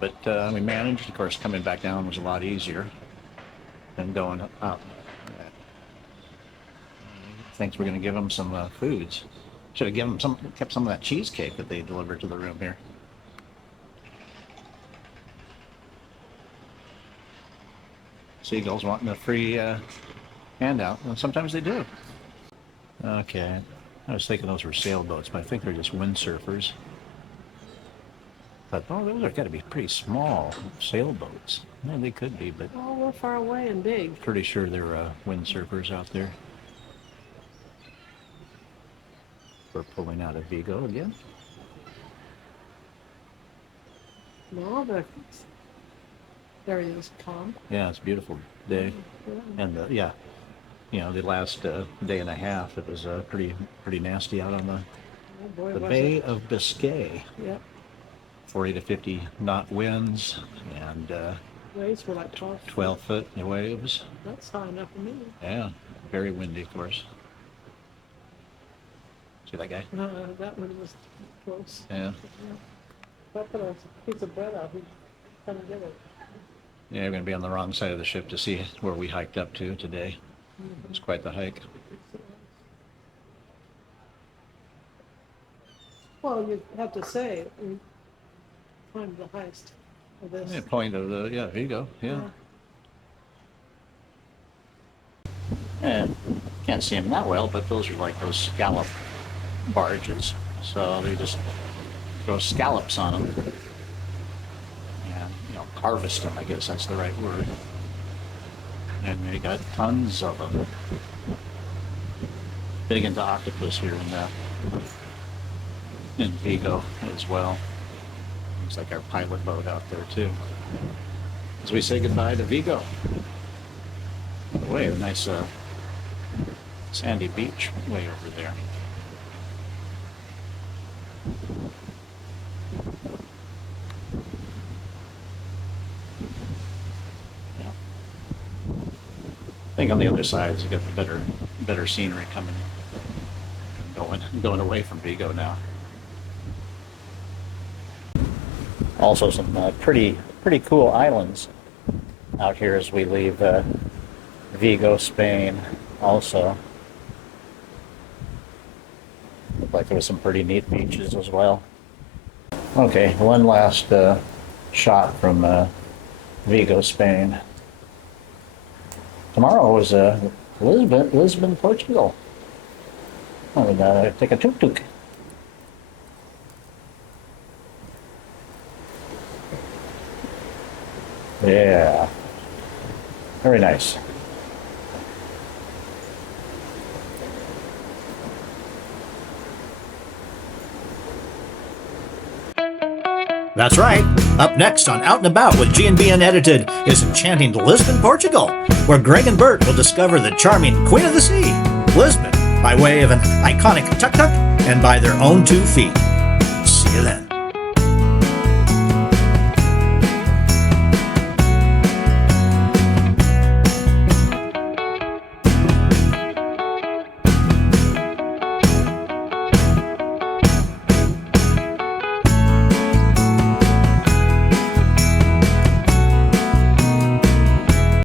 But we managed. Of course, coming back down was a lot easier than going up. Thinks we're going to give them some foods. Should have given them kept some of that cheesecake that they delivered to the room here. Seagulls wanting a free handout. Well, sometimes they do. Okay, I was thinking those were sailboats, but I think they're just windsurfers. But oh, those are got to be pretty small sailboats. Yeah, they could be, but Oh, we're far away and big. pretty sure they're windsurfers out there. We're pulling out of Vigo again. No, the area is calm. Yeah, it's a beautiful day. And yeah, you know, the last day and a half, it was pretty nasty out on Oh boy, the was Bay it? of Biscay. Yep. 40 to 50 knot winds and Waves were like 12. 12 foot waves. That's high enough for me. Yeah, very windy, of course. See that guy? That one was close. Yeah. If I put a piece of bread out, he'd come and get it. Yeah, we're going to be on the wrong side of the ship to see where we hiked up to today. It was quite the hike. Well, you have to say, we climbed the highest of this. Yeah, point of the, Vigo, yeah. And can't see them that well, but those are like those scallop barges. So they just throw scallops on them. And, you know, harvest them, I guess that's the right word. And we got tons of them. Big into octopus here in Vigo as well. Looks like our pilot boat out there too. As we say goodbye to Vigo. By the way, a nice sandy beach way over there. Yeah. I think on the other side you got the better scenery coming, going away from Vigo now. Also some pretty cool islands out here as we leave Vigo, Spain. Also, looked like there was some pretty neat beaches as well. Okay, one last shot from Vigo, Spain. Tomorrow is Lisbon, Portugal. I'm gonna take a tuk-tuk. Yeah, very nice. That's right. Up next on Out and About with G&B Unedited is enchanting Lisbon, Portugal, where Greg and Bert will discover the charming Queen of the Sea, Lisbon, by way of an iconic tuk-tuk and by their own 2 feet. See you then.